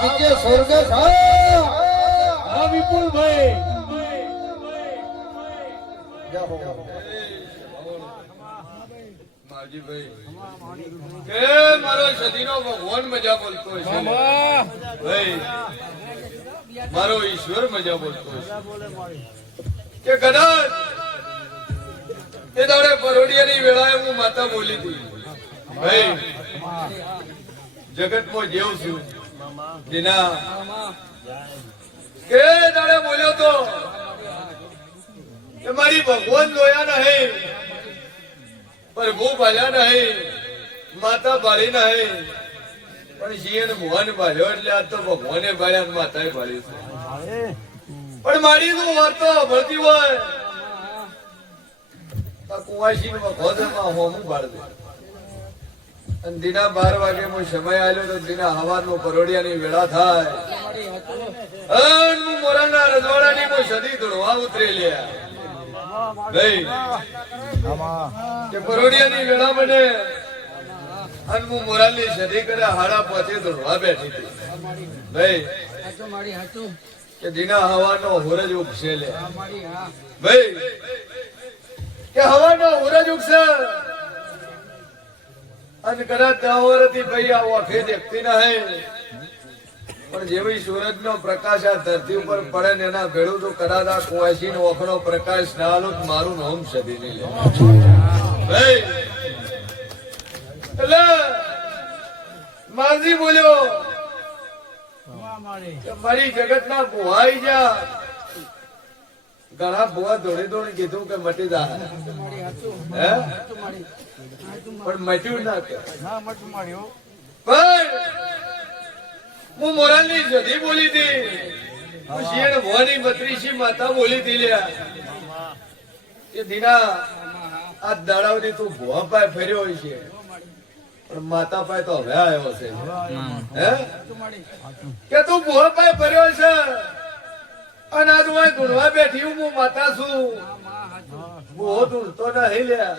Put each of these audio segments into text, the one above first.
ભાગ્ય સ્વર્ગ હા વિપુલભાઈ. કે મારો સદીનો ભગવાન મજા બોલતો છે. ભાઈ મારો ઈશ્વર મજા બોલતો છે. કે કદાચ તે દાડે પરોડિયાની વેળાએ હું માતા બોલી હતી. ભાઈ જગતમાં જેવ છું. દિના કે દાડે બોલ્યો તો કે મારી ભગવાન જોયા નહીં, પ્રભુ ભાલ્યા નહીં, માતા ભાળી નહીં. પણ સિંહ મોહન ભાલ્યો એટલે આ તો ભગવાને ભાળ્યા માતાએ ભાળ્યું છે. પણ મારી તો વાત તો ભળતી હોય તો ભગવાન હોમું ભાળ દે દિના બાર વાગે હું સમય આવ્યો તો દિના હવાનો પરોડિયાની વેળા થાય. અન હું મોરાના હું સદી દોડવા ઉતરી લ્યા ભાઈ કે પરોડિયાની વેળા બને. અને હું મોરાલની સદી કરે હાડા પોતે દોડવા બેઠી હતી. ભાઈ કે દિના હવાનો હોરજ ઉપસે લે. ભાઈ કે હવાનો હોરજ ઉગશે અને કદાચ દાહોરથી ભાઈ આ ઓખે દેખતી હે. પણ જેવી સૂરજ નો પ્રકાશ આ ધરતી ઉપર પડે ને એના ભેળું તો કદાચ આ કુવાસી નો ઓખનો પ્રકાશ ના આલો મારું નામ સદી નહીં એટલે માજી બોલ્યો મારી જગત ના ભુવાઈ જા. ઘણા ભુવા દોડી દોડી કીધું કે મટી જા. હે? પણ મટ્યું ના કે પણ હું મોરાલની જધી બોલી હતી. હું શિયણ ભવાની બત્રીસી માતા બોલી હતી લ્યા. કે દીના આ દાડાવથી તું ભોવા પાય ફર્યો હોય છે. પણ માતા પાય તો હવે આવ્યો છે. હે? કે તું ભોવા પાય ફર્યો છે. અને આજ હું ગુણવા ધૂણવા બેઠી હું માતા છું ભુવો ધૂણતો નહીં લ્યા.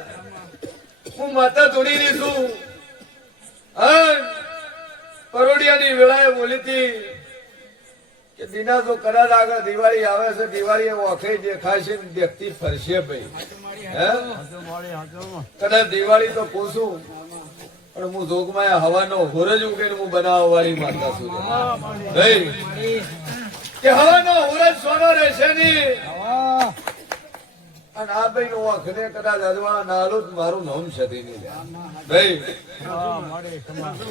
હું માતા રહી છું. પરોડિયાની વેળાએ બોલી હતી કે દીના તો કદાચ આગળ દિવાળી આવે છે દિવાળી ઓખે દેખાશે વ્યક્તિ ફરશે ભાઈ. કદાચ દિવાળી તો પૂછું, પણ હું જોગમાં હવાનો હોરજ ઉકેલ હું બનાવવા વાળી માતા છું. ભાઈ, કે હવાનો હોરજ સોનો રહેશે નહીં. અને આ ભાઈ નું આંખને કદાચ અજવાળા નાલું મારું નામ નહીં ભાઈ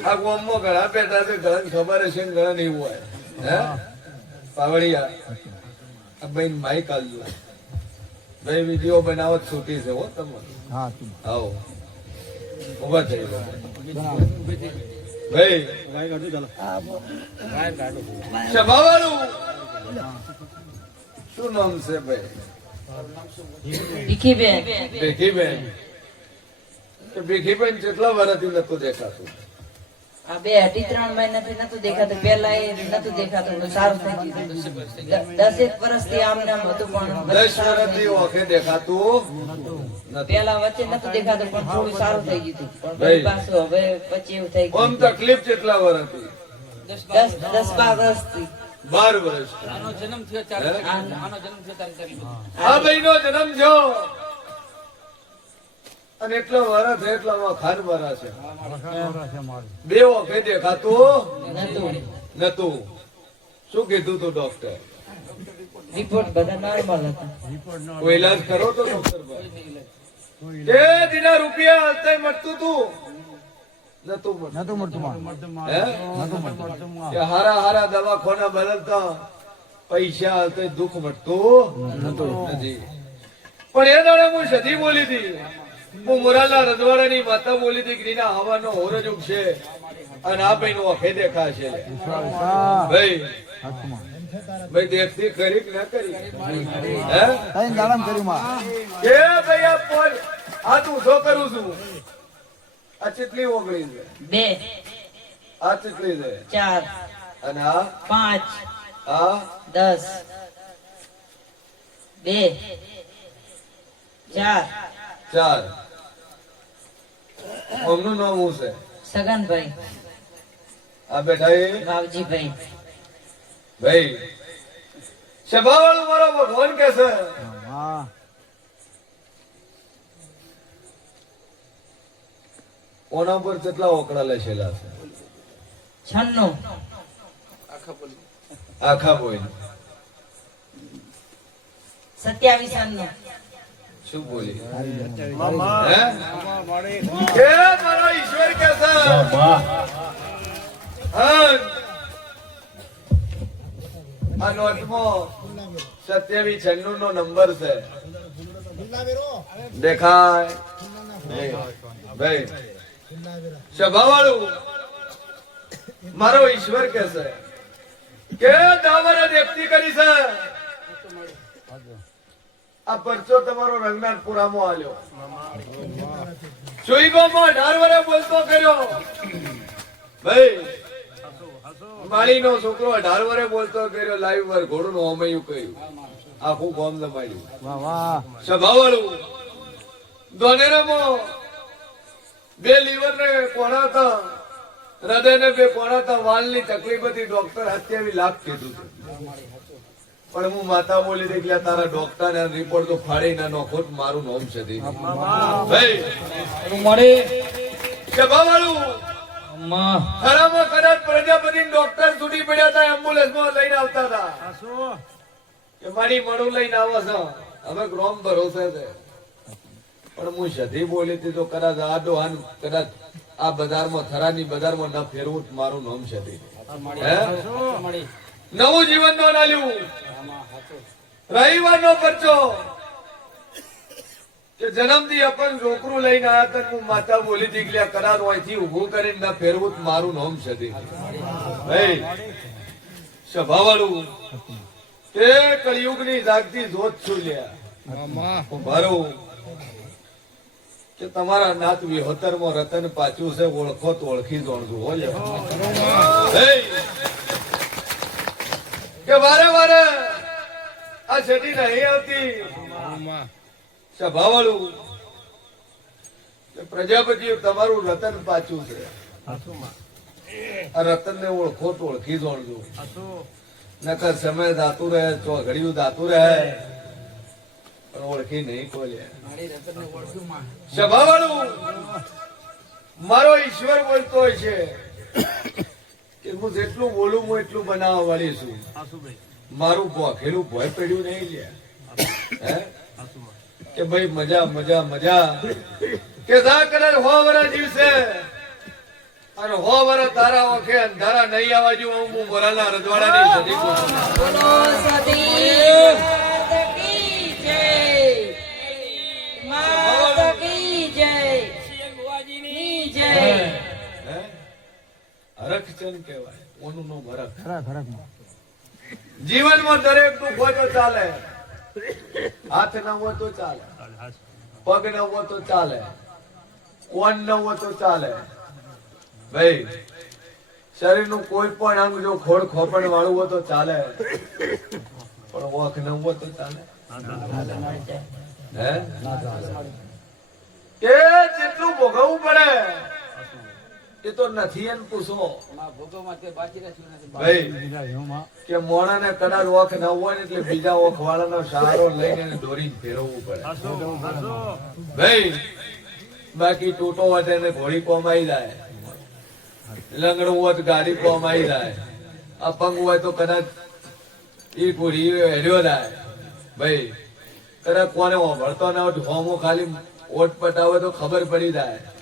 આ ગામમાં ઘણા બેઠા છે ઘણા ખબર હશે ને ઘણા નહીં હોય. હે? પાવડિયા આ ભાઈ માઈક આવજો ભાઈ વીડિયો બનાવત છૂટી છે હો તમે આવો. ઊભા થઈ. ભાઈ સભાવાળું શું નામ છે ભાઈ? ભીખીબેન. ભીખીબેન. ભીખીબેન કેટલા વર્ષથી નતું દેખાતું? આ બે અઢી ત્રણ મહિનાથી નતું દેખાતું પેલા એ નતું દેખાતું સારું થઈ ગયું. દસેક વર્ષથી આમ નામ હતું પણ દસ વર્ષથી ઓખે દેખાતું પેલા વચ્ચે નતું દેખાતું પણ થોડું સારું થઈ ગયું પણ પાછું હવે પછી એવું થઈ ગયું. તકલીફ કેટલા વર્ષથી દસ દસ બાર વર્ષથી. બાર વર્ષ. આનો જન્મ થયો ત્યારે આનો જન્મ થયો ત્યારે તકલીફ હતી. આ ભાઈ નો જન્મ થયો. અને એટલો વર્ષ એટલામાં ખાન મારા છે. બે ઓખે ખાતું? નતું. શું કીધું તું ડોક્ટર રિપોર્ટ બધા નોર્મલ હતા. કોઈ ઇલાજ કરો તો ડોક્ટર ભાઈ કે દિના રૂપિયા હાલતા મળતું તું. હારા હારા દવાખાના બદલતા પૈસા તો દુઃખ મળતું. નથી. પણ એ દાડે હું સધી બોલી હતી. હું મોરાલા રજવાડાની માતા બોલી હતી ગ્રીના હવાનો હોરજ ઉગશે અને આ ભાઈ નો અખે દેખાશે ભાઈ ભાઈ દેખતી કરી કે ના કરી હે? કે ભાઈ આ પોલ આ તું શું કરું છું. આ ચીટલી ઓગળી છે? બે. આ ચીટલી છે? ચાર. અને આ? પાંચ. આ? દસ. બે. ચાર. ચાર. અમનું નામ હું છે? સગનભાઈ. આ બેઠા એ? વાવજીભાઈ. ભાઈ. શબાવાળું મારો ભગવાન કે છે? ઓના પર કેટલા ઓકડા લેશેલા છે છન્નું. આખા બોય સત્યાવીસ શું બોલી? હે? મારો ઈશ્વર કેસા છે. હા. આ નોટમો સત્યાવીસ છન્નું નો નંબર છે. દેખાય. ભાઈ. સભાવાળું મારો ઈશ્વર કે છે કે દાવરે વ્યક્તિ કરી છે. આ પરચો તમારો રંગનાથપુરામાં આલ્યો. સુઈગોમાં અઢાર વર્ષ બોલતો કર્યો. ભાઈ માળીનો છોકરો અઢાર વર્ષ બોલતો કર્યો લાઈવ વાર ઘોડું નું હોમયું કર્યું આખું ગામ લમાડ્યું સભાવાળું દોનેરામાં બે લીવર ને કોણાતા હૃદય ને બે કોણાતા વાલની તકલીફ હતી. ડોક્ટર સત્યાવી લાભ કીધું પણ હું માતા બોલી એટલે તારા ડોક્ટર ને રિપોર્ટ તો ફાડી ના નોખો મારું નોમ છે મળે પ્રજાપતિ ડોક્ટર સુધી પડ્યા હતા એમ્બ્યુલન્સમાં લઈને આવતા હતા કે મારી મણું લઈને આવો છો. હવે ગ્રોમ ભરોસે છે. પણ હું સધી બોલી હતી તો કદાચ આ ડોહાન કદાચ આ બજારમાં થરાની બજારમાં ન ફેરવું મારું નામ સધી નવું જીવન નો નાલ્યું રવિવાર પરચો. કે જન્મથી અપન છોકરું લઈને આયા તક હું માતા બોલી હતી કે કદાચ અહીંથી ઊભું કરીને ન ફેરવું મારું નામ સદી ભાઈ સભાવાળું. તે કળિયુગની જાગતી જોત છું લ્યા. ભરું કે તમારા નાથ વિહોતરમાં રતન પાછું છે, ઓળખો તો ઓળખી જોણજો, હો કે વારે વારે આ છેટી નહીં આવતી. સભાવાળું. પ્રજાપતિ તમારું રતન પાછું છે. રતન ને ઓળખો તો ઓળખી જોણજો. નકર સમય દાતું રહે તો ઘડિયું દાતું રહે. ઓળખી નહીં લે. સભાવાળું મારો ઈશ્વર બોલતો છે કે હું જેટલું બોલું હું એટલું બનાવવા વાળી છું. મારું ભોખેલું ભય પડ્યું નહીં લે કે ભાઈ મજા મજા મજા. કે જા કદાચ હો વરા દિવસે. અને હો વરા તારા ઓખે અંધારા નહીં આવવા જેવું હું મોરાના રજવાડાની સદી. જીવનમાં દરેક દુઃખ હોય તો ચાલે. હાથ ન હોય તો ચાલે. પગ ન હોય તો ચાલે. કોણ ન હોય તો ચાલે. ભાઈ, શરીરનું કોઈ પણ અંગ જો ખોડ ખોપણ વાળું હોય તો ચાલે. પણ વખ ન હોય તો ચાલે. હે? કે જેટલું ભોગવવું પડે એ તો નથી એમ પૂછો. કે મોણા ને કદાચ ઓખ ન હોય ને એટલે બીજા ઓખ વાળાનો સહારો લઈને દોરી ફેરવવું પડે. ભાઈ બાકી ટૂટો હોય તો એને ઘોડી કોમાઈ જાય. લંગડું હોય તો ગાડી કોમાઈ જાય. અપંગ હોય તો કદાચ એ ઘોડી હેર્યો જાય. ભાઈ કદાચ કોને વળતો ના હોય હોમો ખાલી ઓટ પટાવે તો ખબર પડી જાય.